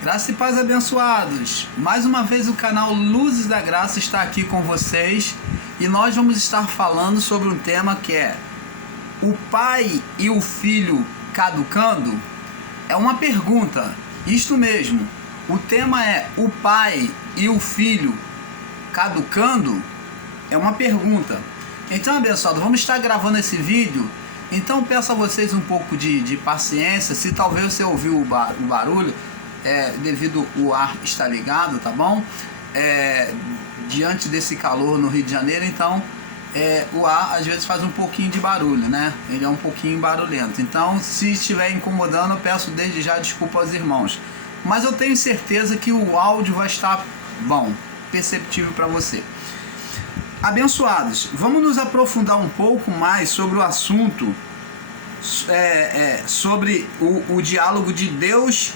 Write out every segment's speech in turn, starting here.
Graça e paz, abençoados. Mais uma vez o canal Luzes da Graça está aqui com vocês e nós vamos estar falando sobre um tema que é o pai e o filho caducando. É uma pergunta, isto mesmo. O tema é o pai e o filho caducando? É uma pergunta. Então, abençoado, vamos estar gravando esse vídeo. Então peço a vocês um pouco de paciência. Se talvez você ouviu o barulho, devido o ar estar ligado, tá bom? Diante desse calor no Rio de Janeiro, então o ar às vezes faz um pouquinho de barulho, né? Ele é um pouquinho barulhento. Então, se estiver incomodando, eu peço desde já desculpa aos irmãos. Mas eu tenho certeza que o áudio vai estar bom, perceptível para você. Abençoados, vamos nos aprofundar um pouco mais sobre o assunto, sobre o diálogo de Deus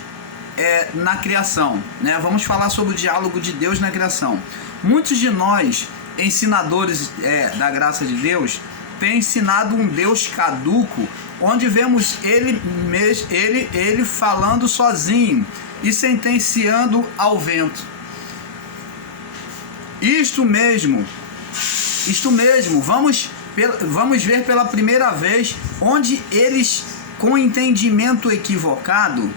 na criação, né? Vamos falar sobre o diálogo de Deus na criação. Muitos de nós, ensinadores da graça de Deus, têm ensinado um Deus caduco, onde vemos ele falando sozinho e sentenciando ao vento. Isto mesmo, vamos ver pela primeira vez onde eles, com entendimento equivocado,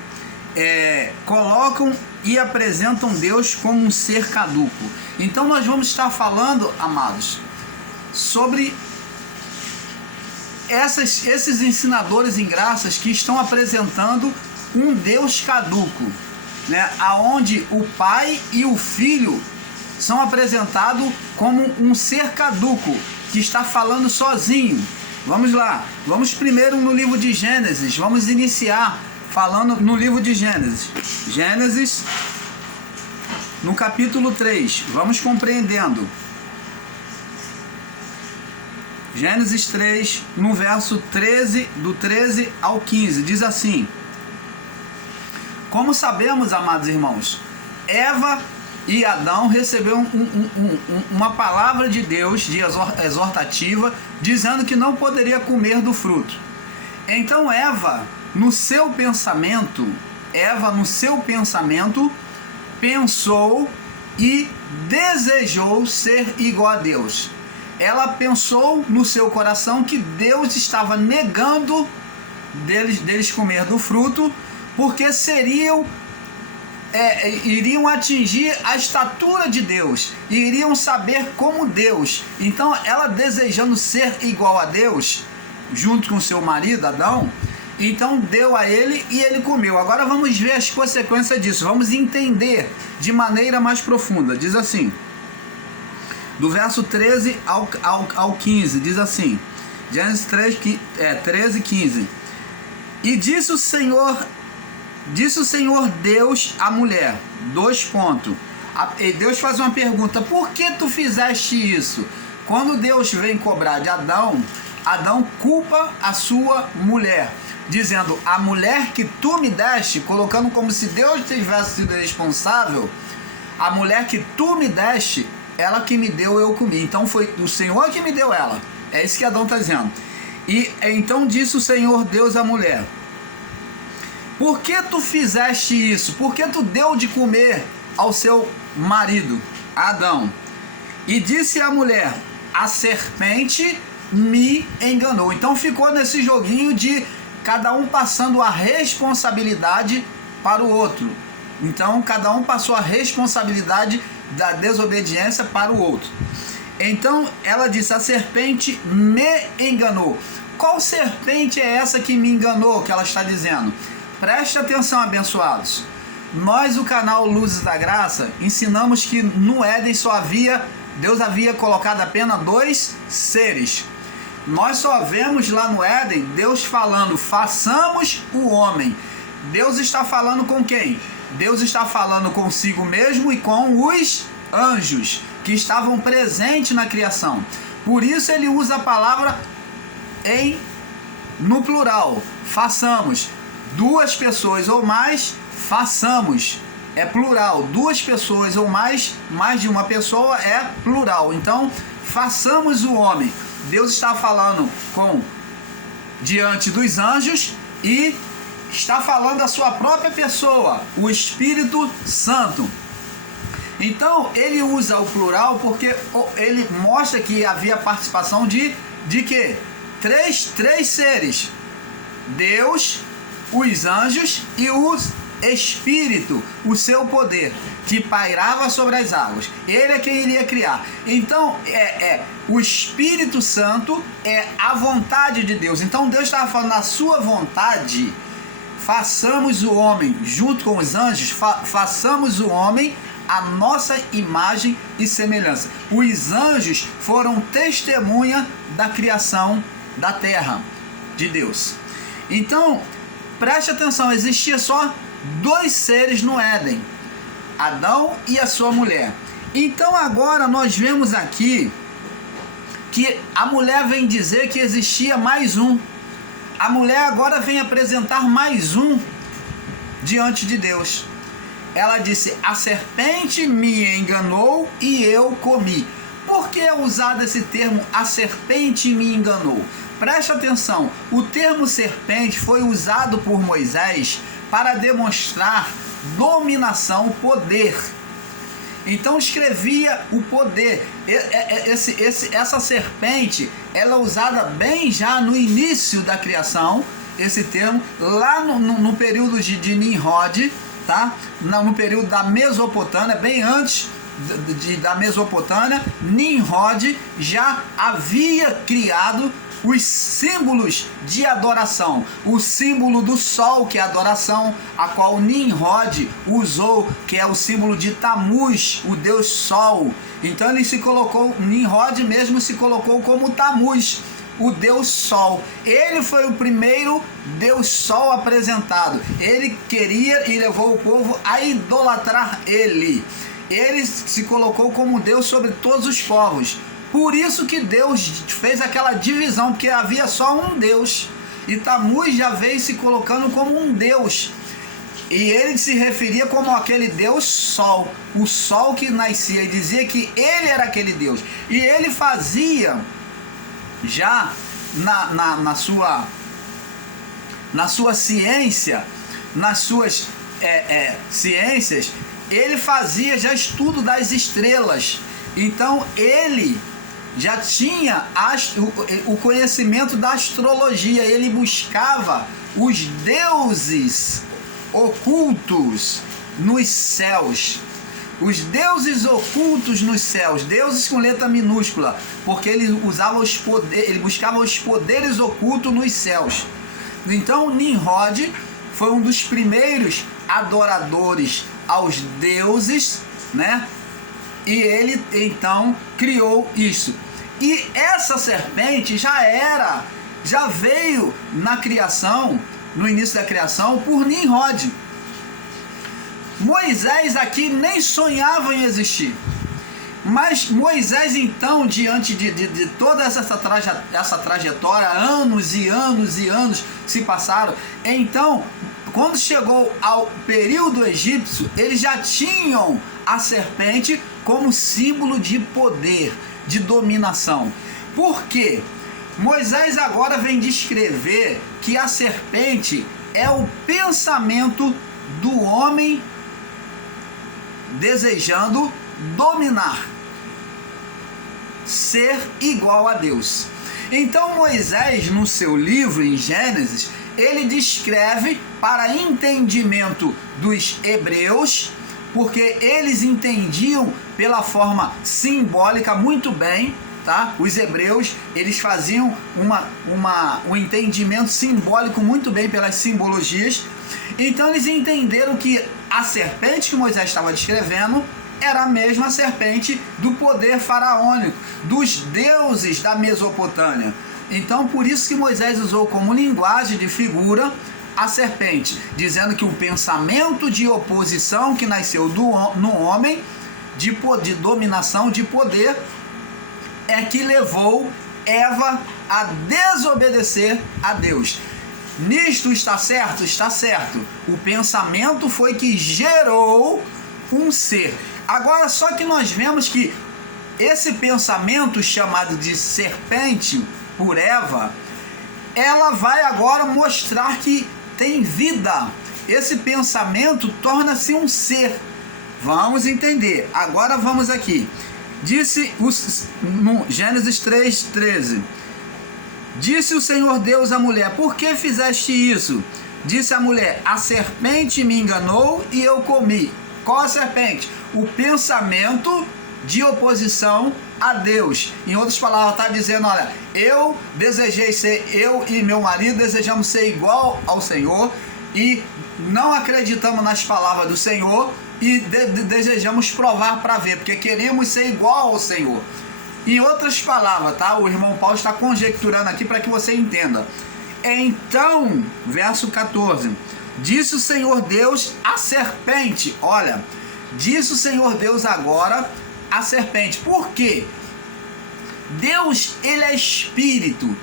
colocam e apresentam Deus como um ser caduco. Então nós vamos estar falando, amados, sobre esses ensinadores em graças que estão apresentando um Deus caduco, né? Aonde o pai e o filho são apresentados como um ser caduco, que está falando sozinho. Vamos lá, vamos primeiro no livro de Gênesis, vamos iniciar falando no livro de Gênesis. Gênesis, no capítulo 3, vamos compreendendo. Gênesis 3, no verso 13, do 13 ao 15, diz assim: como sabemos, amados irmãos, Eva e Adão receberam uma palavra de Deus, de exortativa, dizendo que não poderia comer do fruto. Então Eva, no seu pensamento, pensou e desejou ser igual a Deus. Ela pensou no seu coração que Deus estava negando deles comer do fruto, porque iriam atingir a estatura de Deus, iriam saber como Deus. Então ela, desejando ser igual a Deus, junto com seu marido Adão, então deu a ele e ele comeu. Agora vamos ver as consequências disso, vamos entender de maneira mais profunda. Diz assim, do verso 13 ao 15, diz assim, Gênesis 13, 15: e disse o Senhor Deus à mulher, Deus faz uma pergunta: por que tu fizeste isso? Quando Deus vem cobrar de Adão, Adão culpa a sua mulher, dizendo: a mulher que tu me deste, colocando como se Deus tivesse sido responsável. A mulher que tu me deste, ela que me deu, eu comi. Então foi o Senhor que me deu ela. É isso que Adão está dizendo. E então disse o Senhor Deus à mulher: por que tu fizeste isso? Por que tu deu de comer ao seu marido, Adão? E disse a mulher: a serpente me enganou. Então ficou nesse joguinho de cada um passando a responsabilidade para o outro. Então cada um passou a responsabilidade da desobediência para o outro. Então ela disse: a serpente me enganou. Qual serpente é essa que me enganou, que ela está dizendo? Preste atenção, abençoados. Nós, o canal Luzes da Graça, ensinamos que no Éden Deus havia colocado apenas 2 seres. Nós só vemos lá no Éden Deus falando: façamos o homem. Deus está falando com quem? Deus está falando consigo mesmo e com os anjos que estavam presentes na criação. Por isso ele usa a palavra no plural: façamos. 2 pessoas ou mais, façamos. É plural. 2 pessoas ou mais de uma pessoa é plural. Então, façamos o homem. Deus está falando diante dos anjos e está falando da sua própria pessoa, o Espírito Santo. Então ele usa o plural porque ele mostra que havia participação de quê? Três seres: Deus, os anjos e os Espírito, o seu poder que pairava sobre as águas. Ele é quem iria criar. Então o Espírito Santo é a vontade de Deus. Então Deus estava falando, na sua vontade, façamos o homem, junto com os anjos, façamos o homem a nossa imagem e semelhança. Os anjos foram testemunha da criação da terra de Deus. Então, preste atenção, existia só 2 seres no Éden, Adão e a sua mulher. Então agora nós vemos aqui que a mulher vem dizer que existia mais um. A mulher agora vem apresentar mais um diante de Deus. Ela disse: a serpente me enganou e eu comi. Por que é usado esse termo, a serpente me enganou? Preste atenção, o termo serpente foi usado por Moisés para demonstrar dominação, poder. Então escrevia o poder. Essa serpente, ela é usada bem já no início da criação, esse termo, lá no período de Nimrod, tá? No período da Mesopotâmia, bem antes da Mesopotâmia, Nimrod já havia criado os símbolos de adoração. O símbolo do sol, que é a adoração, a qual Nimrod usou, que é o símbolo de Tamuz, o deus sol. Então ele se colocou, Nimrod mesmo se colocou como Tamuz, o deus sol. Ele foi o primeiro deus sol apresentado. Ele queria e levou o povo a idolatrar ele. Ele se colocou como Deus sobre todos os povos. Por isso que Deus fez aquela divisão, porque havia só um Deus. E Tamuz já veio se colocando como um Deus. E ele se referia como aquele Deus Sol. O Sol que nascia, e dizia que ele era aquele Deus. E ele fazia, já na sua ciência, nas suas ciências, ele fazia já estudo das estrelas. Então ele já tinha o conhecimento da astrologia. Ele buscava os deuses ocultos nos céus. Os deuses ocultos nos céus, deuses com letra minúscula, porque ele usava ele buscava os poderes ocultos nos céus. Então Nimrod foi um dos primeiros adoradores aos deuses, né? E ele então criou isso. E essa serpente já veio na criação, no início da criação, por Nimrod. Moisés aqui nem sonhava em existir. Mas Moisés então, diante de toda essa trajetória, anos e anos e anos se passaram. Então, quando chegou ao período egípcio, eles já tinham a serpente como símbolo de poder, de dominação. Por quê? Moisés agora vem descrever que a serpente é o pensamento do homem desejando dominar, ser igual a Deus. Então Moisés, no seu livro em Gênesis, ele descreve para entendimento dos hebreus, porque eles entendiam pela forma simbólica muito bem, tá? Os hebreus, eles faziam um entendimento simbólico muito bem pelas simbologias. Então eles entenderam que a serpente que Moisés estava descrevendo era a mesma serpente do poder faraônico, dos deuses da Mesopotâmia. Então por isso que Moisés usou como linguagem de figura a serpente, dizendo que o pensamento de oposição que nasceu no homem, de dominação, de poder, é que levou Eva a desobedecer a Deus. Nisto está certo? Está certo. O pensamento foi que gerou um ser. Agora, só que nós vemos que esse pensamento chamado de serpente por Eva, ela vai agora mostrar que tem vida. Esse pensamento torna-se um ser. Vamos entender. Agora vamos aqui. Disse no Gênesis 3:13. Disse o Senhor Deus à mulher: por que fizeste isso? Disse a mulher: a serpente me enganou e eu comi. Qual a serpente? O pensamento de oposição a Deus. Em outras palavras, está dizendo: olha, eu e meu marido desejamos ser igual ao Senhor e não acreditamos nas palavras do Senhor e desejamos provar para ver, porque queremos ser igual ao Senhor. Em outras palavras, tá? O irmão Paulo está conjecturando aqui para que você entenda. Então, verso 14, disse o Senhor Deus à serpente, olha, disse o Senhor Deus agora à serpente. Por quê? Deus, ele é espírito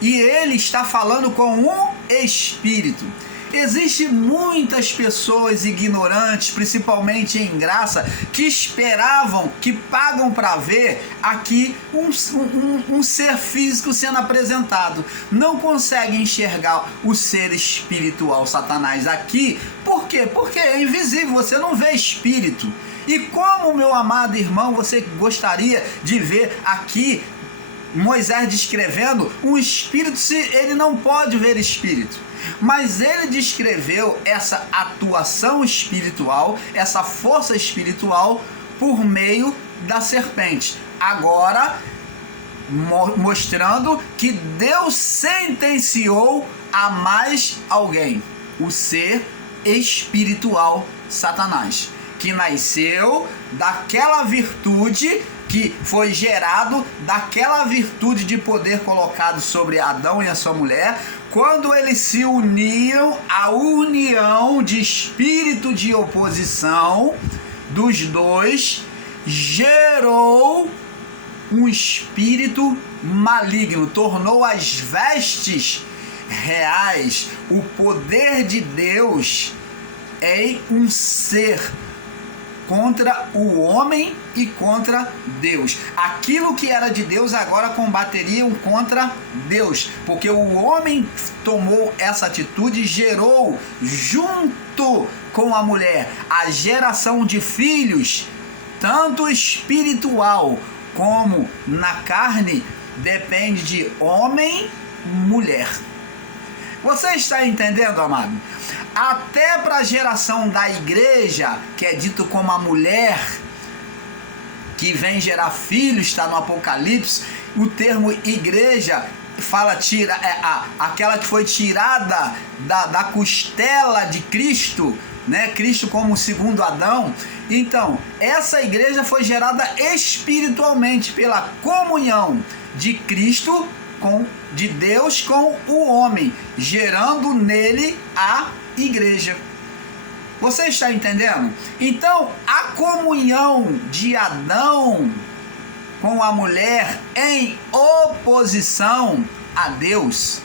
e ele está falando com um espírito. Existem muitas pessoas ignorantes, principalmente em graça, que esperavam, que pagam para ver aqui um ser físico sendo apresentado. Não conseguem enxergar o ser espiritual, Satanás, aqui. Por quê? Porque é invisível, você não vê espírito. E como, meu amado irmão, você gostaria de ver aqui Moisés descrevendo um espírito se ele não pode ver espírito? Mas ele descreveu essa atuação espiritual, essa força espiritual por meio da serpente. Agora, mostrando que Deus sentenciou a mais alguém, o ser espiritual Satanás, que nasceu daquela virtude, que foi gerado daquela virtude de poder colocado sobre Adão e a sua mulher, quando eles se uniam, a união de espírito de oposição dos dois gerou um espírito maligno, tornou as vestes reais, o poder de Deus em um ser contra o homem e contra Deus. Aquilo que era de Deus agora combateriam contra Deus, porque o homem tomou essa atitude e gerou junto com a mulher a geração de filhos, tanto espiritual como na carne, depende de homem e mulher. Você está entendendo, amado? Até para a geração da igreja, que é dito como a mulher que vem gerar filhos, está no Apocalipse, o termo igreja fala aquela que foi tirada da costela de Cristo, né? Cristo como o segundo Adão. Então, essa igreja foi gerada espiritualmente pela comunhão de Cristo de Deus com o homem, gerando nele a igreja. Você está entendendo? Então, a comunhão de Adão com a mulher em oposição a Deus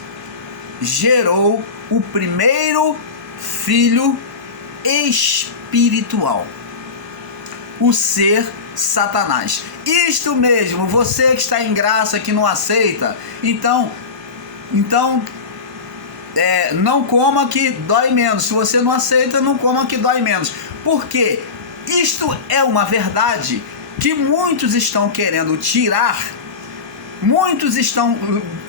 gerou o primeiro filho espiritual, o ser Satanás. Isto mesmo, você que está em graça, que não aceita, então não coma que dói menos. Se você não aceita, não coma que dói menos. Porque isto é uma verdade que muitos estão querendo tirar, muitos estão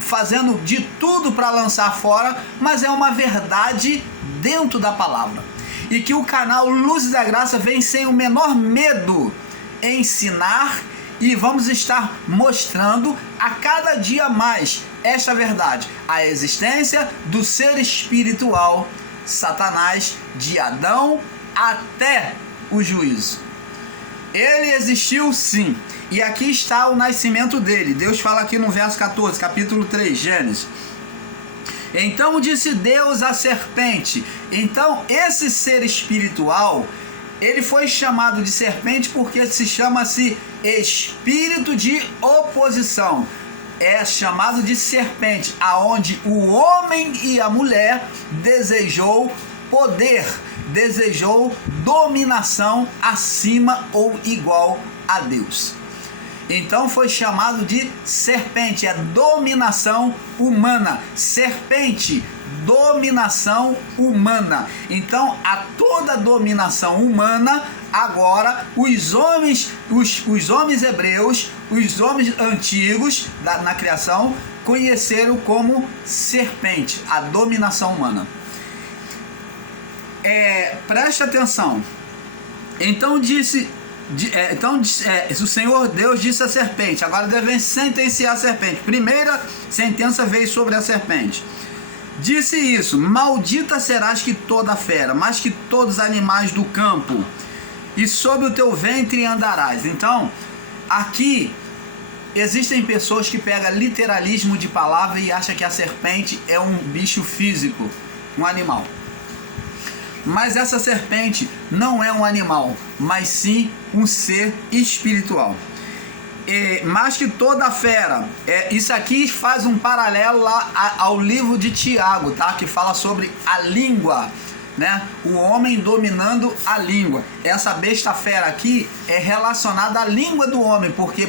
fazendo de tudo para lançar fora, mas é uma verdade dentro da palavra. E que o canal Luzes da Graça vem sem o menor medo ensinar, e vamos estar mostrando a cada dia mais esta verdade, a existência do ser espiritual Satanás, de Adão até o juízo. Ele existiu sim, e aqui está o nascimento dele. Deus fala aqui no verso 14, capítulo 3, Gênesis. Então disse Deus à serpente. Então esse ser espiritual, ele foi chamado de serpente porque se chama-se espírito de oposição. É chamado de serpente, aonde o homem e a mulher desejou poder, desejou dominação acima ou igual a Deus. Então foi chamado de serpente, é dominação humana. Serpente, dominação humana. Então, a toda dominação humana, agora os homens hebreus, os homens antigos na criação, conheceram como serpente, a dominação humana. Preste atenção. Então o Senhor Deus disse à serpente, agora devem sentenciar a serpente. Primeira sentença veio sobre a serpente. Disse isso: maldita serás que toda fera, mais que todos os animais do campo, e sobre o teu ventre andarás. Então, aqui existem pessoas que pegam literalismo de palavra e acham que a serpente é um bicho físico, um animal. Mas essa serpente não é um animal, mas sim um ser espiritual. Mais que toda fera, isso aqui faz um paralelo lá ao livro de Tiago, tá? Que fala sobre a língua, né? O homem dominando a língua. Essa besta fera aqui é relacionada à língua do homem, porque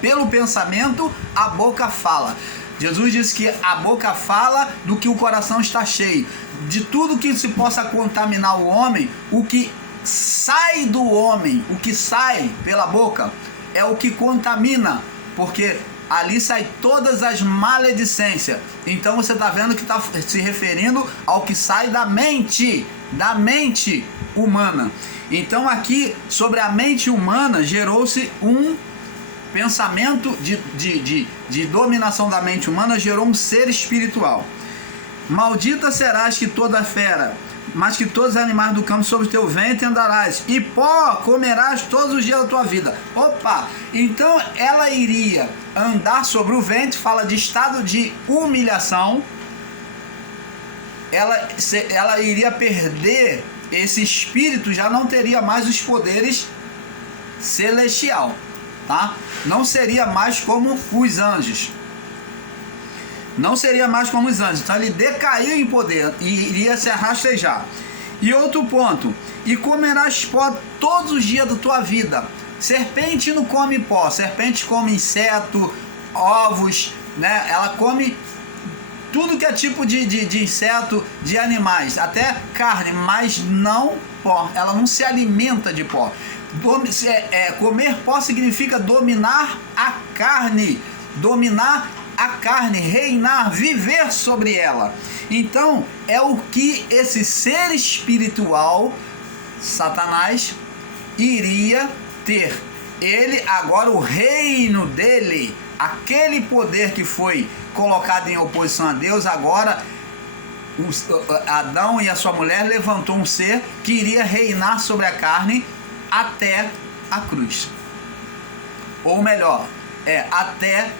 pelo pensamento a boca fala. Jesus disse que a boca fala do que o coração está cheio. De tudo que se possa contaminar o homem, o que sai do homem, o que sai pela boca, é o que contamina, porque ali sai todas as maledicências. Então você está vendo que está se referindo ao que sai da mente humana. Então aqui, sobre a mente humana, gerou-se um pensamento de dominação da mente humana, gerou um ser espiritual. Maldita serás que toda fera, mas que todos os animais do campo sobre o teu ventre andarás, e pó comerás todos os dias da tua vida. Opa! Então ela iria andar sobre o ventre, fala de estado de humilhação. Ela iria perder esse espírito, já não teria mais os poderes celestial, tá? Não seria mais como os anjos. Não seria mais como os anjos. Então ele decaiu em poder e iria se rastejar. E outro ponto: e comerás pó todos os dias da tua vida. Serpente não come pó, serpente come inseto, ovos, né? Ela come tudo que é tipo de inseto, de animais, até carne, mas não pó. Ela não se alimenta de pó. Comer pó significa dominar a carne, reinar, viver sobre ela. Então é o que esse ser espiritual, Satanás, iria ter. Ele agora, o reino dele, aquele poder que foi colocado em oposição a Deus, agora Adão e a sua mulher levantou um ser que iria reinar sobre a carne até a cruz. Ou melhor, até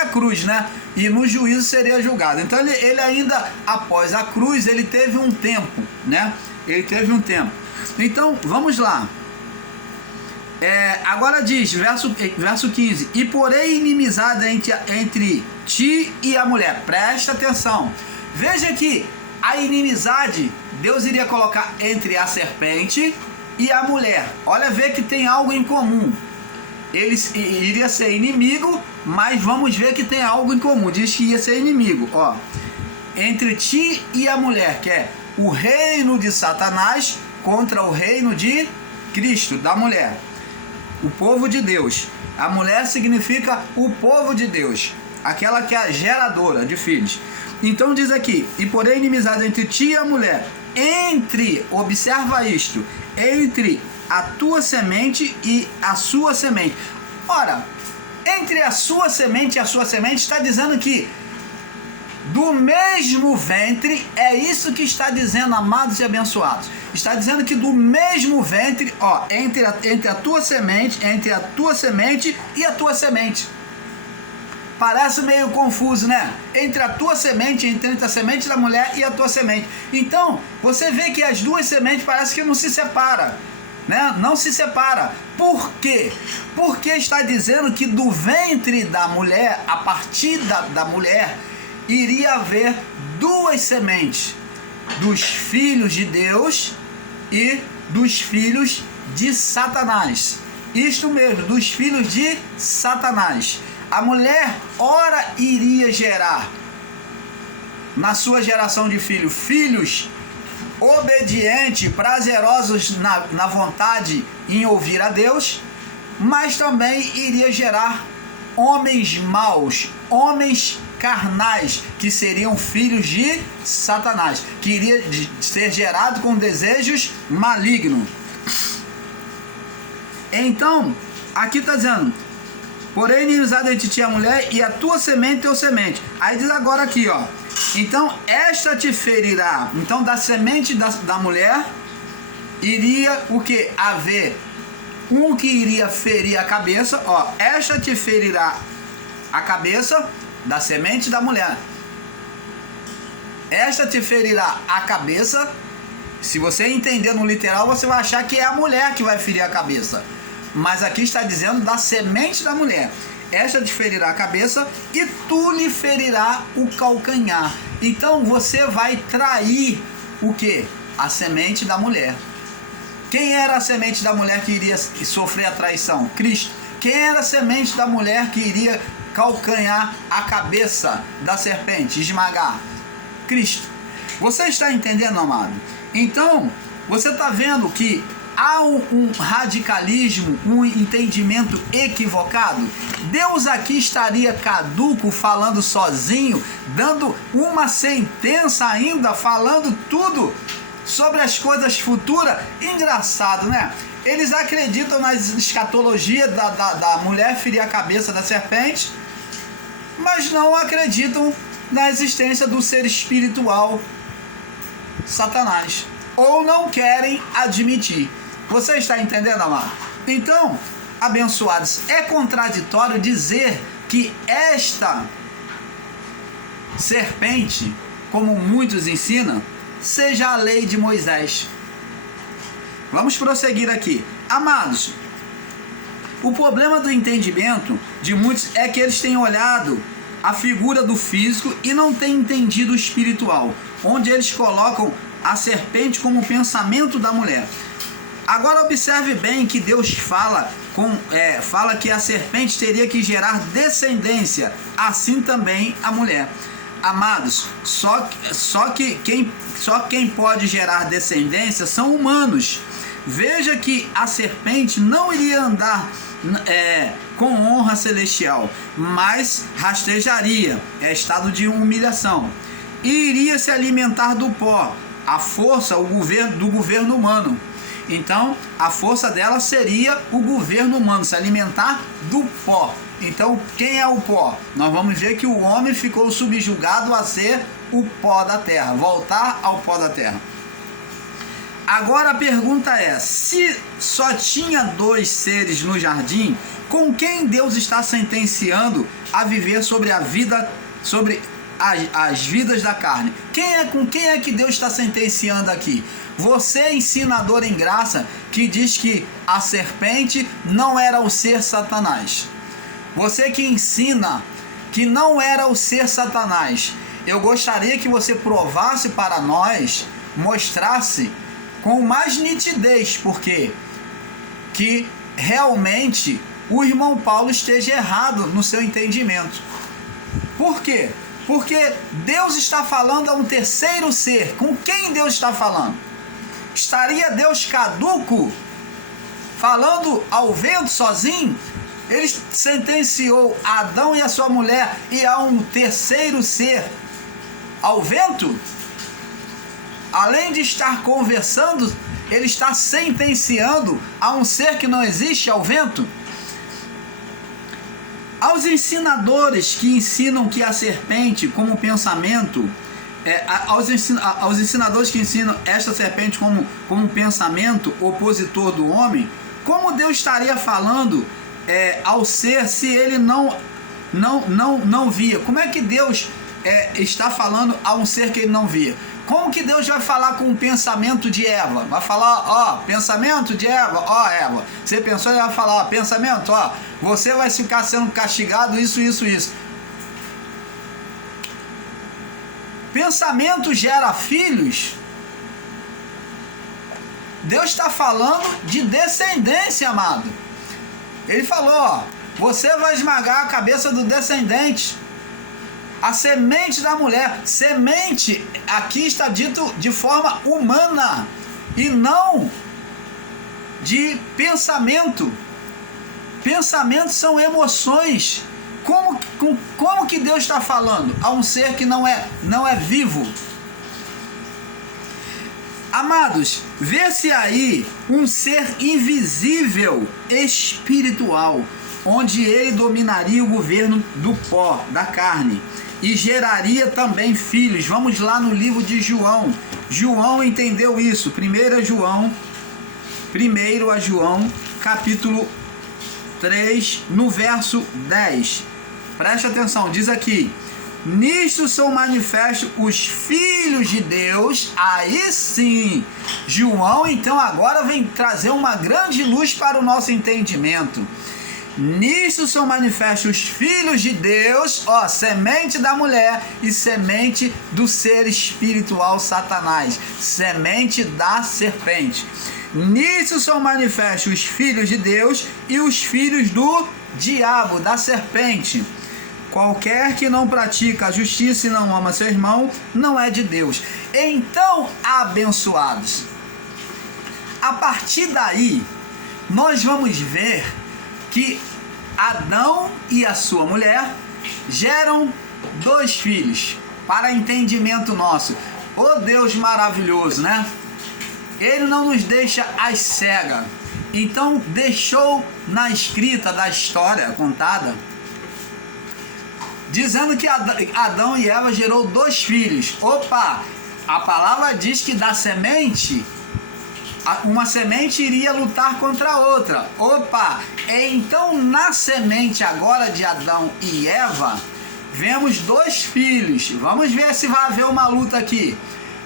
a cruz, né? E no juízo seria julgado. Então ele ainda, após a cruz, ele teve um tempo, né? Ele teve um tempo. Então, vamos lá. Agora diz, verso 15: e porém inimizade entre ti e a mulher. Presta atenção. Veja que a inimizade Deus iria colocar entre a serpente e a mulher. Olha, vê que tem algo em comum. Eles iria ser inimigo, mas vamos ver que tem algo em comum. Diz que ia ser inimigo, ó, entre ti e a mulher, que é o reino de Satanás contra o reino de Cristo, da mulher, o povo de Deus. A mulher significa o povo de Deus, aquela que é a geradora de filhos. Então diz aqui: e porém inimizade entre ti e a mulher, observa isto, entre a tua semente e a sua semente. Ora, entre a sua semente e a sua semente, está dizendo que do mesmo ventre, é isso que está dizendo, amados e abençoados. Está dizendo que do mesmo ventre, ó, entre a tua semente e a tua semente. Parece meio confuso, né? Entre a tua semente, entre a semente da mulher e a tua semente. Então, você vê que as duas sementes parece que não se separam, né? Não se separa. Por quê? Porque está dizendo que do ventre da mulher, a partir da mulher, iria haver duas sementes, dos filhos de Deus e dos filhos de Satanás. Isto mesmo, dos filhos de Satanás. A mulher ora iria gerar na sua geração de filhos obedientes, prazerosos na vontade em ouvir a Deus, mas também iria gerar homens maus, homens carnais, que seriam filhos de Satanás, que iria ser gerado com desejos malignos. Então, aqui está dizendo: porém, inimizade entre ti e a mulher, e a tua semente e teu semente. Aí diz agora aqui, ó. Então, esta te ferirá. Então, da semente da mulher, iria o que? Haver um que iria ferir a cabeça, ó. Esta te ferirá a cabeça da semente da mulher. Esta te ferirá a cabeça. Se você entender no literal, você vai achar que é a mulher que vai ferir a cabeça. Mas aqui está dizendo da semente da mulher. Esta te ferirá a cabeça e tu lhe ferirá o calcanhar. Então você vai trair o que? A semente da mulher. Quem era a semente da mulher que iria sofrer a traição? Cristo. Quem era a semente da mulher que iria calcanhar a cabeça da serpente, esmagar? Cristo. Você está entendendo, amado? Então, você está vendo que há um radicalismo, um entendimento equivocado. Deus aqui estaria caduco, falando sozinho, dando uma sentença ainda, falando tudo sobre as coisas futuras. Engraçado, né? Eles acreditam na escatologia da mulher ferir a cabeça da serpente, mas não acreditam na existência do ser espiritual Satanás, ou não querem admitir. Você está entendendo, amado? Então, abençoados, é contraditório dizer que esta serpente, como muitos ensinam, seja a lei de Moisés. Vamos prosseguir aqui. Amados, o problema do entendimento de muitos é que eles têm olhado a figura do físico e não têm entendido o espiritual, onde eles colocam a serpente como pensamento da mulher. Agora observe bem que Deus fala que a serpente teria que gerar descendência, assim também a mulher. Amados, só quem pode gerar descendência são humanos. Veja que a serpente não iria andar com honra celestial, mas rastejaria, estado de humilhação, e iria se alimentar do pó, a força, do governo humano. Então, a força dela seria o governo humano, se alimentar do pó. Então, quem é o pó? Nós vamos ver que o homem ficou subjugado a ser o pó da terra, voltar ao pó da terra. Agora a pergunta é: se só tinha 2 seres no jardim, com quem Deus está sentenciando a viver sobre a vida, sobre as vidas da carne? Com quem é que Deus está sentenciando aqui? Você, ensinador em graça, que diz que a serpente não era o ser Satanás. Você que ensina que não era o ser Satanás, eu gostaria que você provasse para nós, mostrasse com mais nitidez, porque que realmente o irmão Paulo esteja errado no seu entendimento. Por quê? Porque Deus está falando a um terceiro ser. Com quem Deus está falando? Estaria Deus caduco, falando ao vento sozinho? Ele sentenciou Adão e a sua mulher e a um terceiro ser ao vento? Além de estar conversando, ele está sentenciando a um ser que não existe ao vento? Aos ensinadores que ensinam que a serpente como pensamento, aos ensinadores que ensinam esta serpente como pensamento opositor do homem, como Deus estaria falando ao ser se ele não via? Como é que Deus está falando a um ser que ele não via? Como que Deus vai falar com o pensamento de Eva? Vai falar, pensamento de Eva, Eva, você pensou, ele vai falar, pensamento, você vai ficar sendo castigado, isso. Pensamento gera filhos. Deus está falando de descendência, amado. Ele falou, você vai esmagar a cabeça do descendente. A semente da mulher. Semente aqui está dito de forma humana e não de pensamento. Pensamentos são emoções. Como que Deus está falando a um ser que não é vivo? Amados, vê-se aí um ser invisível, espiritual, onde ele dominaria o governo do pó, da carne, e geraria também filhos. Vamos lá no livro de João. João entendeu isso. 1 João, capítulo 3, no verso 10. Preste atenção, diz aqui: nisto são manifestos os filhos de Deus. Aí sim, João então agora vem trazer uma grande luz para o nosso entendimento. Nisto são manifestos os filhos de Deus, semente da mulher e semente do ser espiritual Satanás, semente da serpente. Nisso são manifestos os filhos de Deus e os filhos do diabo, da serpente. Qualquer que não pratica a justiça e não ama seu irmão, não é de Deus. Então, abençoados, a partir daí, nós vamos ver que Adão e a sua mulher geram 2 filhos, para entendimento nosso. Oh Deus maravilhoso, né? Ele não nos deixa às cegas. Então deixou na escrita da história contada, dizendo que Adão e Eva gerou 2 filhos. Opa! A palavra diz que da semente, uma semente iria lutar contra a outra. Opa! Então na semente agora de Adão e Eva, vemos 2 filhos. Vamos ver se vai haver uma luta aqui.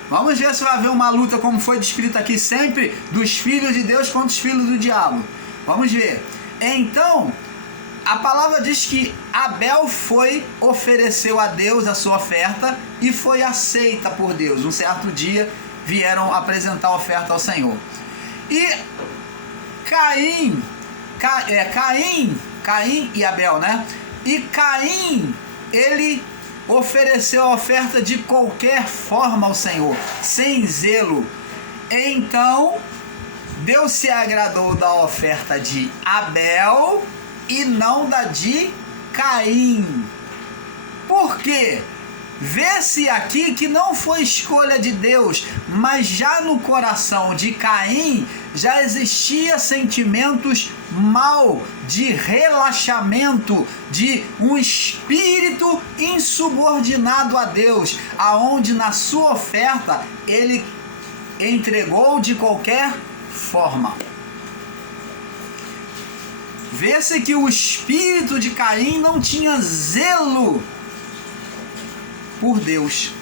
Vamos ver se vai haver uma luta, como foi descrito aqui, sempre dos filhos de Deus contra os filhos do diabo. Vamos ver. Então, a palavra diz que Abel ofereceu a Deus a sua oferta e foi aceita por Deus. Um certo dia vieram apresentar a oferta ao Senhor. E Caim e Abel, né? E Caim, ele ofereceu a oferta de qualquer forma ao Senhor, sem zelo. Então, Deus se agradou da oferta de Abel e não da de Caim. Por quê? Vê-se aqui que não foi escolha de Deus, mas já no coração de Caim já existia sentimentos mal, de relaxamento, de um espírito insubordinado a Deus, aonde na sua oferta ele entregou de qualquer forma. Vê-se que o espírito de Caim não tinha zelo por Deus,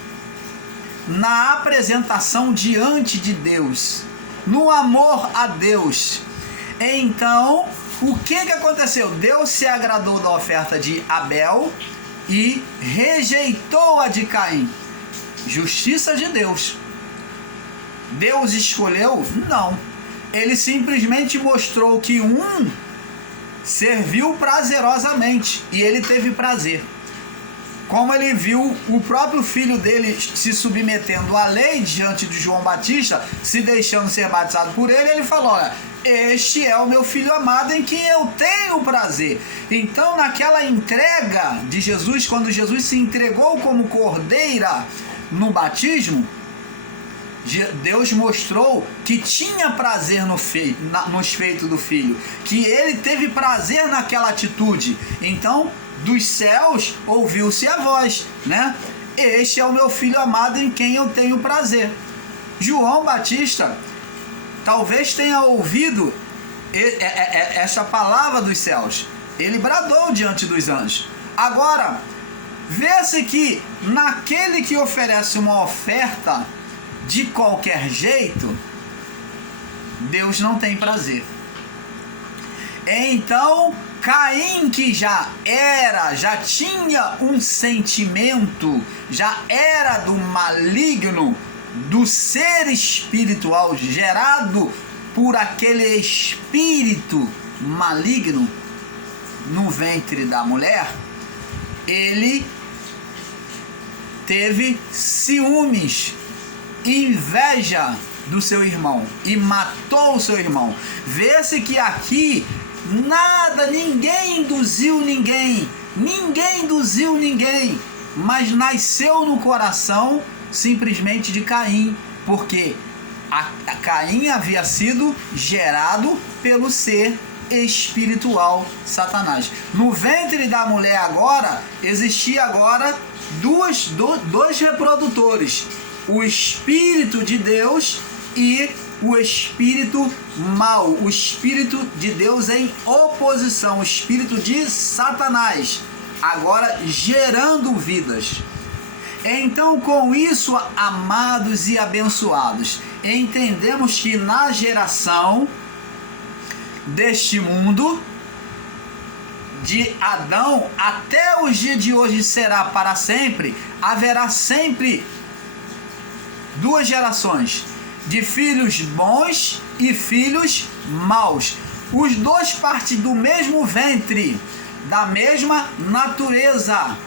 na apresentação diante de Deus, no amor a Deus. Então, o que aconteceu? Deus se agradou da oferta de Abel e rejeitou a de Caim. Justiça de Deus. Deus escolheu? Não. Ele simplesmente mostrou que um serviu prazerosamente e ele teve prazer. Como ele viu o próprio filho dele se submetendo à lei diante de João Batista, se deixando ser batizado por ele, ele falou: olha, este é o meu filho amado em quem eu tenho prazer. Então, naquela entrega de Jesus, quando Jesus se entregou como cordeira no batismo, Deus mostrou que tinha prazer nos feitos do filho, que ele teve prazer naquela atitude. Então, dos céus ouviu-se a voz, né? Este é o meu filho amado em quem eu tenho prazer. João Batista talvez tenha ouvido essa palavra dos céus. Ele bradou diante dos anjos. Agora, vê-se que naquele que oferece uma oferta de qualquer jeito, Deus não tem prazer. Então, Caim, que já tinha um sentimento, já era do maligno, do ser espiritual gerado por aquele espírito maligno no ventre da mulher, ele teve ciúmes, inveja do seu irmão e matou o seu irmão. Vê-se que aqui ninguém induziu ninguém, mas nasceu no coração simplesmente de Caim, porque Caim havia sido gerado pelo ser espiritual Satanás. No ventre da mulher agora, existia agora dois reprodutores, o Espírito de Deus e o espírito mau, o Espírito de Deus em oposição, o Espírito de Satanás, agora gerando vidas. Então, com isso, amados e abençoados, entendemos que na geração deste mundo, de Adão até o dia de hoje será para sempre, haverá sempre duas gerações, de filhos bons e filhos maus. Os dois partem do mesmo ventre, da mesma natureza,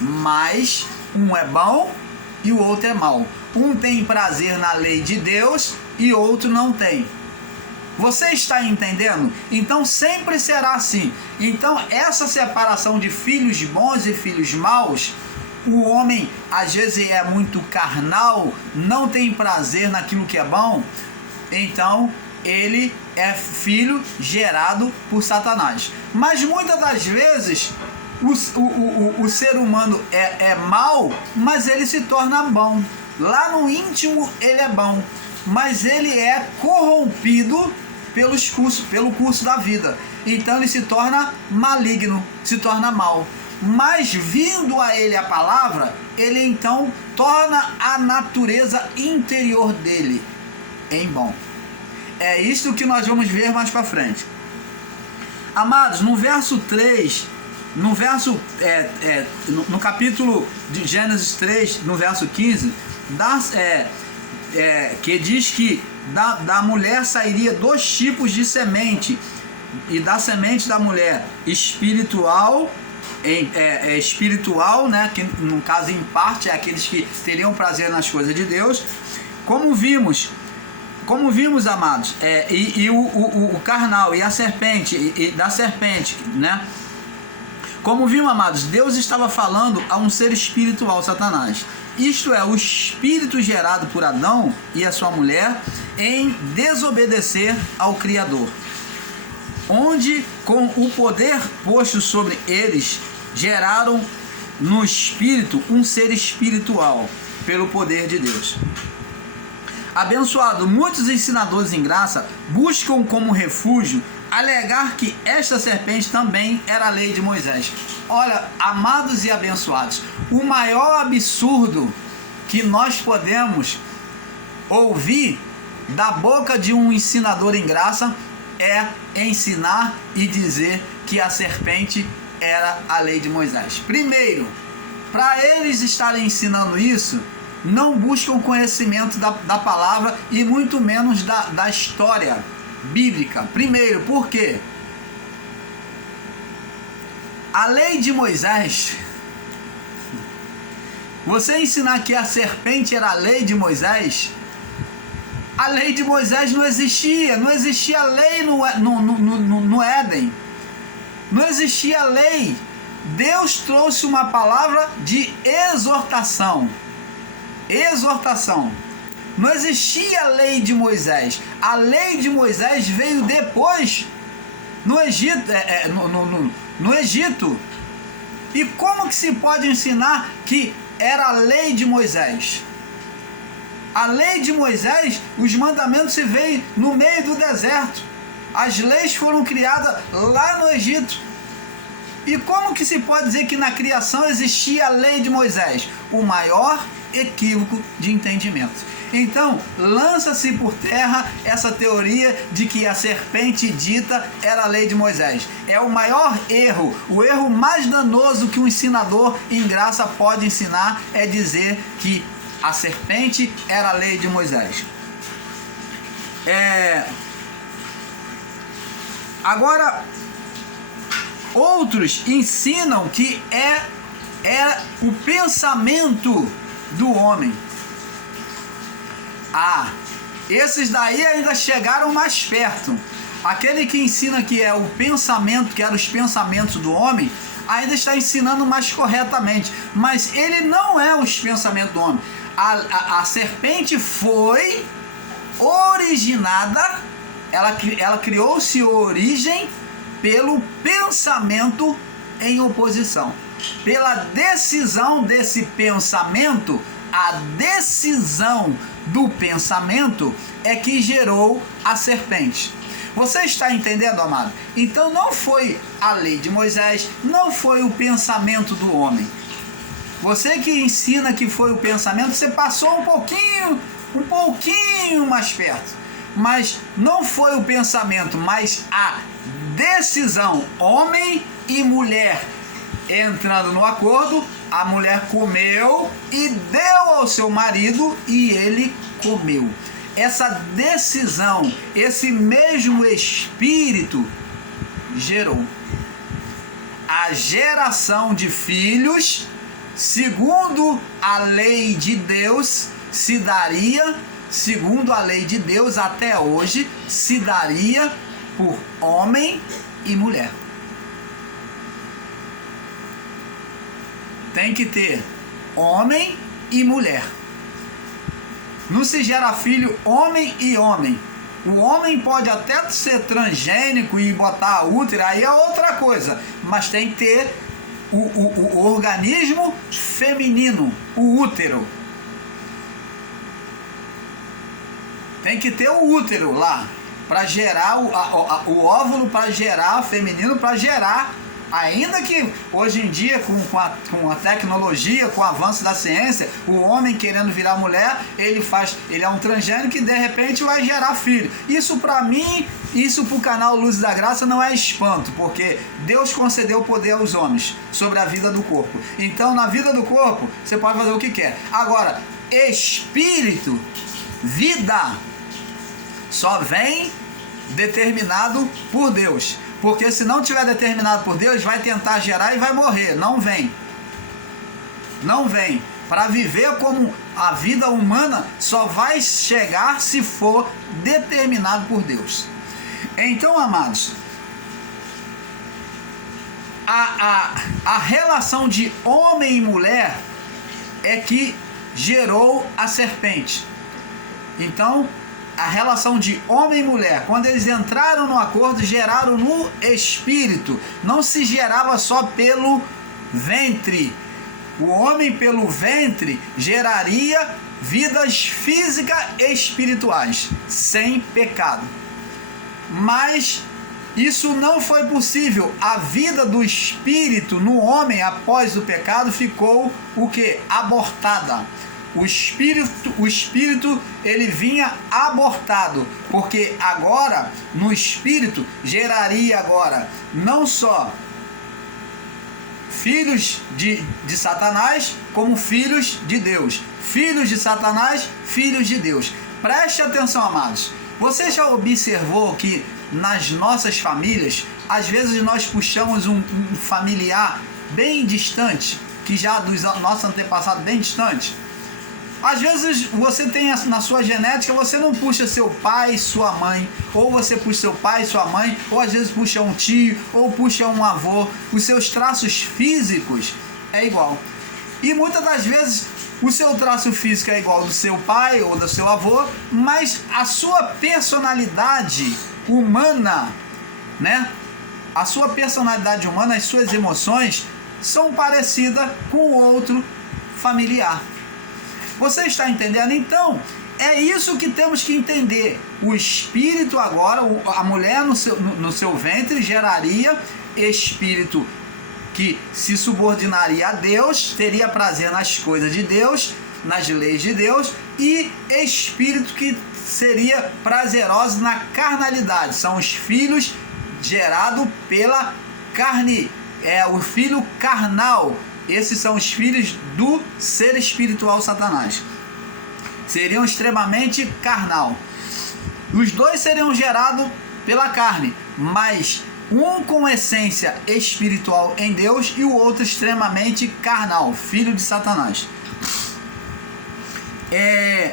mas um é bom e o outro é mau. Um tem prazer na lei de Deus e outro não tem. Você está entendendo? Então sempre será assim. Então essa separação de filhos bons e filhos maus, o homem às vezes é muito carnal, não tem prazer naquilo que é bom, então ele é filho gerado por Satanás. Mas muitas das vezes o ser humano é mau, mas ele se torna bom. Lá no íntimo ele é bom, mas ele é corrompido pelo curso da vida. Então ele se torna maligno, se torna mau. Mas vindo a ele a palavra, ele então torna a natureza interior dele em bom. É isto que nós vamos ver mais para frente. Amados, no verso 3, no capítulo de Gênesis 3, no verso 15, que diz que da mulher sairia dois tipos de semente, e da semente da mulher espiritual, espiritual, né, que no caso em parte é aqueles que teriam prazer nas coisas de Deus, como vimos, amados, o carnal e a serpente, e da serpente, né? Como vimos, amados, Deus estava falando a um ser espiritual, Satanás. Isto é, o espírito gerado por Adão e a sua mulher em desobedecer ao Criador, onde com o poder posto sobre eles geraram no espírito um ser espiritual pelo poder de Deus. Abençoado, muitos ensinadores em graça buscam como refúgio alegar que esta serpente também era a lei de Moisés. Olha, amados e abençoados, o maior absurdo que nós podemos ouvir da boca de um ensinador em graça é ensinar e dizer que a serpente era a lei de Moisés. Primeiro, para eles estarem ensinando isso, não buscam conhecimento da palavra e muito menos da história bíblica. Primeiro, por quê? A lei de Moisés, você ensinar que a serpente era a lei de Moisés, a lei de Moisés não existia lei no Éden, não existia lei. Deus trouxe uma palavra de exortação. Não existia a lei de Moisés. A lei de Moisés veio depois no Egito. E como que se pode ensinar que era a lei de Moisés? A lei de Moisés, os mandamentos se veem no meio do deserto. As leis foram criadas lá no Egito. E como que se pode dizer que na criação existia a lei de Moisés? O maior equívoco de entendimento. Então, lança-se por terra essa teoria de que a serpente dita era a lei de Moisés. É o maior erro, o erro mais danoso que um ensinador em graça pode ensinar é dizer que a serpente era a lei de Moisés. Agora, outros ensinam que é é o pensamento do homem. Esses daí ainda chegaram mais perto. Aquele que ensina que é o pensamento, que eram os pensamentos do homem, ainda está ensinando mais corretamente. Mas ele não é os pensamentos do homem. A serpente foi originada, ela criou-se origem pelo pensamento em oposição. Pela decisão desse pensamento, a decisão do pensamento é que gerou a serpente. Você está entendendo, amado? Então não foi a lei de Moisés, não foi o pensamento do homem. Você que ensina que foi o pensamento, você passou um pouquinho mais perto. Mas não foi o pensamento, mas a decisão. Homem e mulher entrando no acordo, a mulher comeu e deu ao seu marido e ele comeu. Essa decisão, esse mesmo espírito gerou a geração de filhos, segundo a lei de Deus, se daria, segundo a lei de Deus até hoje, se daria por homem e mulher. Tem que ter homem e mulher. Não se gera filho homem e homem. O homem pode até ser transgênico e botar útero, aí é outra coisa. Mas tem que ter o organismo feminino, o útero. Tem que ter o útero lá, para gerar o óvulo, para gerar feminino, para gerar. Ainda que hoje em dia, com a tecnologia, com o avanço da ciência, o homem querendo virar mulher, ele é um transgênico que de repente vai gerar filho. Isso para mim, isso para o canal Luz da Graça não é espanto, porque Deus concedeu poder aos homens sobre a vida do corpo. Então na vida do corpo, você pode fazer o que quer. Agora, espírito, vida, só vem determinado por Deus. Porque se não tiver determinado por Deus, vai tentar gerar e vai morrer. Não vem. Não vem. Para viver como a vida humana, só vai chegar se for determinado por Deus. Então, amados, a relação de homem e mulher é que gerou a serpente. Então, a relação de homem e mulher, quando eles entraram no acordo, geraram no espírito. Não se gerava só pelo ventre. O homem pelo ventre geraria vidas físicas e espirituais, sem pecado. Mas isso não foi possível. A vida do espírito no homem após o pecado ficou o quê? Abortada. O espírito ele vinha abortado, porque agora no espírito geraria agora não só filhos de Satanás, como filhos de Deus. Filhos de Satanás, filhos de Deus. Preste atenção, amados. Você já observou que nas nossas famílias, às vezes nós puxamos um familiar bem distante, que já dos nossos antepassados bem distante? Às vezes você tem na sua genética, você não puxa seu pai, sua mãe, ou você puxa seu pai, sua mãe, ou às vezes puxa um tio, ou puxa um avô. Os seus traços físicos é igual. E muitas das vezes o seu traço físico é igual do seu pai ou do seu avô, mas a sua personalidade humana, né? A sua personalidade humana, as suas emoções são parecidas com o outro familiar. Você está entendendo? Então, é isso que temos que entender. O espírito agora, a mulher no seu ventre geraria espírito que se subordinaria a Deus, teria prazer nas coisas de Deus, nas leis de Deus, e espírito que seria prazeroso na carnalidade. São os filhos gerados pela carne, é o filho carnal. Esses são os filhos do ser espiritual Satanás. Seriam extremamente carnal. Os dois seriam gerados pela carne, mas um com essência espiritual em Deus e o outro extremamente carnal, filho de Satanás.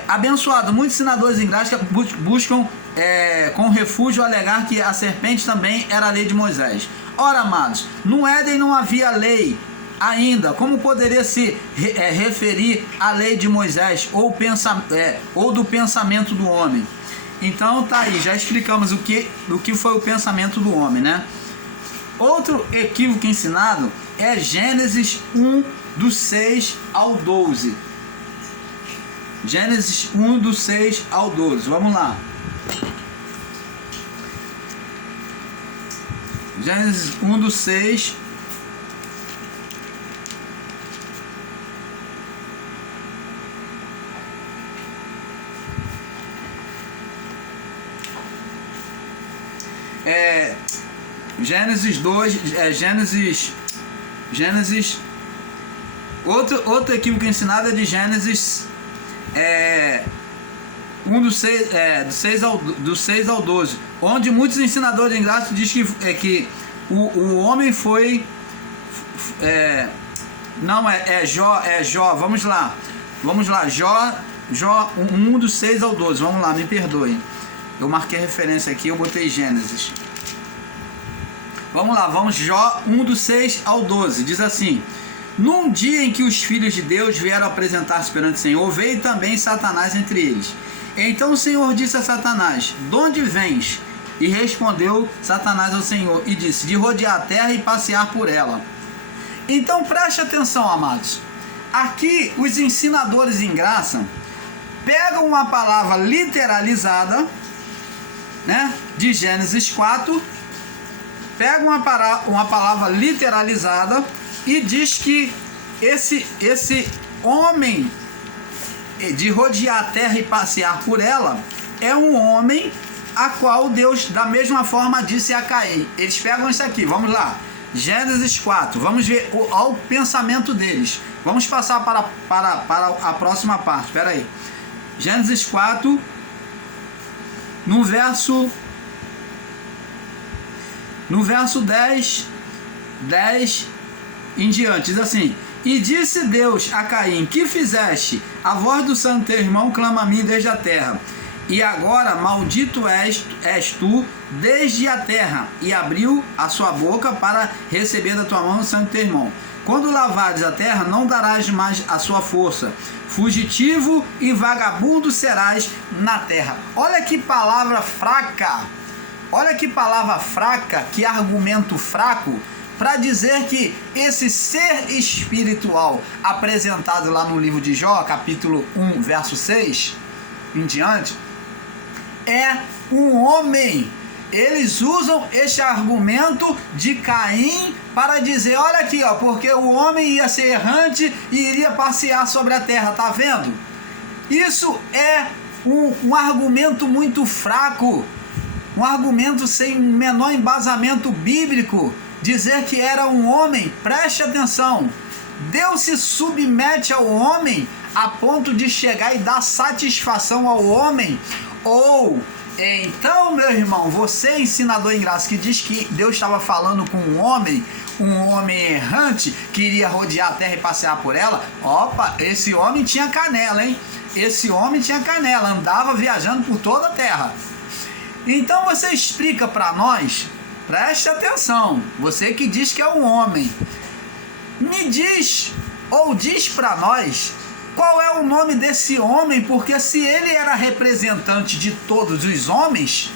Abençoado, muitos ensinadores em graça buscam com refúgio alegar que a serpente também era a lei de Moisés. Ora, amados, no Éden não havia lei ainda. Como poderia se referir à lei de Moisés ou do pensamento do homem? Então tá aí, já explicamos o que foi o pensamento do homem, né? Outro equívoco ensinado é Gênesis 1, do 6 ao 12. Gênesis 1, do 6 ao 12. Vamos lá. Gênesis 1, do 6. Gênesis 2, Gênesis, outro equívoco ensinado é de Gênesis 1 do 6 ao 12, onde muitos ensinadores em graça dizem que o homem foi Jó, vamos lá, Jó 1 do 6 ao 12, vamos lá, me perdoem, eu marquei referência aqui, eu botei Gênesis. Vamos lá, vamos Jó 1 do 6 ao 12, diz assim: num dia em que os filhos de Deus vieram apresentar-se perante o Senhor, veio também Satanás entre eles. Então o Senhor disse a Satanás: de onde vens? E respondeu Satanás ao Senhor e disse: de rodear a terra e passear por ela. Então preste atenção, amados. Aqui os ensinadores em graça pegam uma palavra literalizada, né, de Gênesis 4, pega uma palavra literalizada e diz que esse homem de rodear a terra e passear por ela é um homem a qual Deus da mesma forma disse a Caim. Eles pegam isso aqui, vamos lá, Gênesis 4, vamos ver o pensamento deles. Vamos passar para a próxima parte, espera aí. Gênesis 4, no verso 10 em diante, diz assim: e disse Deus a Caim: que fizeste? A voz do sangue teu irmão clama a mim desde a terra, e agora maldito és tu desde a terra. E abriu a sua boca para receber da tua mão o sangue do teu irmão. Quando lavares a terra, não darás mais a sua força, fugitivo e vagabundo serás na terra. Olha que palavra fraca, que argumento fraco, para dizer que esse ser espiritual apresentado lá no livro de Jó, capítulo 1, verso 6 em diante, é um homem. Eles usam este argumento de Caim para dizer: olha aqui, ó, porque o homem ia ser errante e iria passear sobre a terra, tá vendo? Isso é um argumento muito fraco, um argumento sem menor embasamento bíblico. Dizer que era um homem, preste atenção, Deus se submete ao homem a ponto de chegar e dar satisfação ao homem? Ou então, meu irmão, você ensinador em graça que diz que Deus estava falando com um homem errante que iria rodear a terra e passear por ela, opa, esse homem tinha canela, hein? Esse homem tinha canela, andava viajando por toda a terra. Então você explica para nós, preste atenção, você que diz que é um homem, me diz ou diz para nós qual é o nome desse homem, porque se ele era representante de todos os homens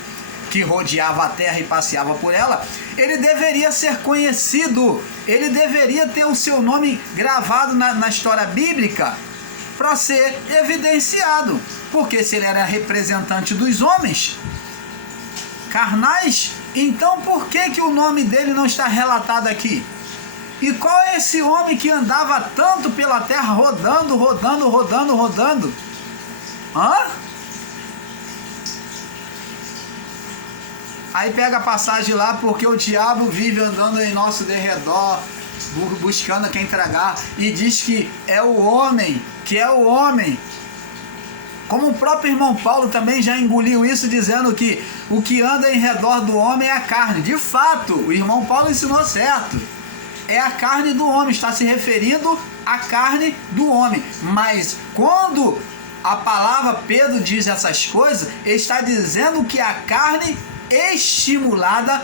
que rodeava a terra e passeava por ela, ele deveria ser conhecido, ele deveria ter o seu nome gravado na história bíblica para ser evidenciado, porque se ele era representante dos homens carnais, então por que o nome dele não está relatado aqui? E qual é esse homem que andava tanto pela terra, rodando? Hã? Aí pega a passagem lá, porque o diabo vive andando em nosso derredor, buscando quem tragar, e diz que é o homem, Como o próprio irmão Paulo também já engoliu isso, dizendo que o que anda em redor do homem é a carne. De fato, o irmão Paulo ensinou certo. É a carne do homem, está se referindo à carne do homem. Mas quando a palavra Pedro diz essas coisas, ele está dizendo que a carne estimulada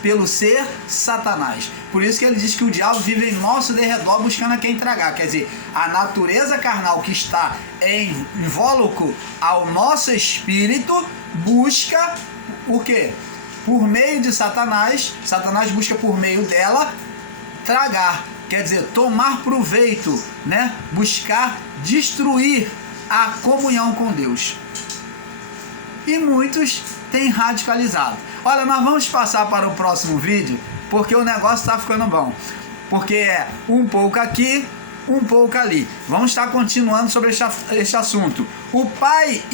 pelo ser Satanás. Por isso que ele diz que o diabo vive em nosso derredor buscando a quem tragar. Quer dizer, a natureza carnal que está em invólucro ao nosso espírito busca o quê? Por meio de Satanás, Satanás busca por meio dela tragar, quer dizer, tomar proveito, né? Buscar destruir a comunhão com Deus. E muitos têm radicalizado. Olha, nós vamos passar para o próximo vídeo, porque o negócio está ficando bom. Porque é um pouco aqui, um pouco ali. Vamos estar continuando sobre este assunto. O pai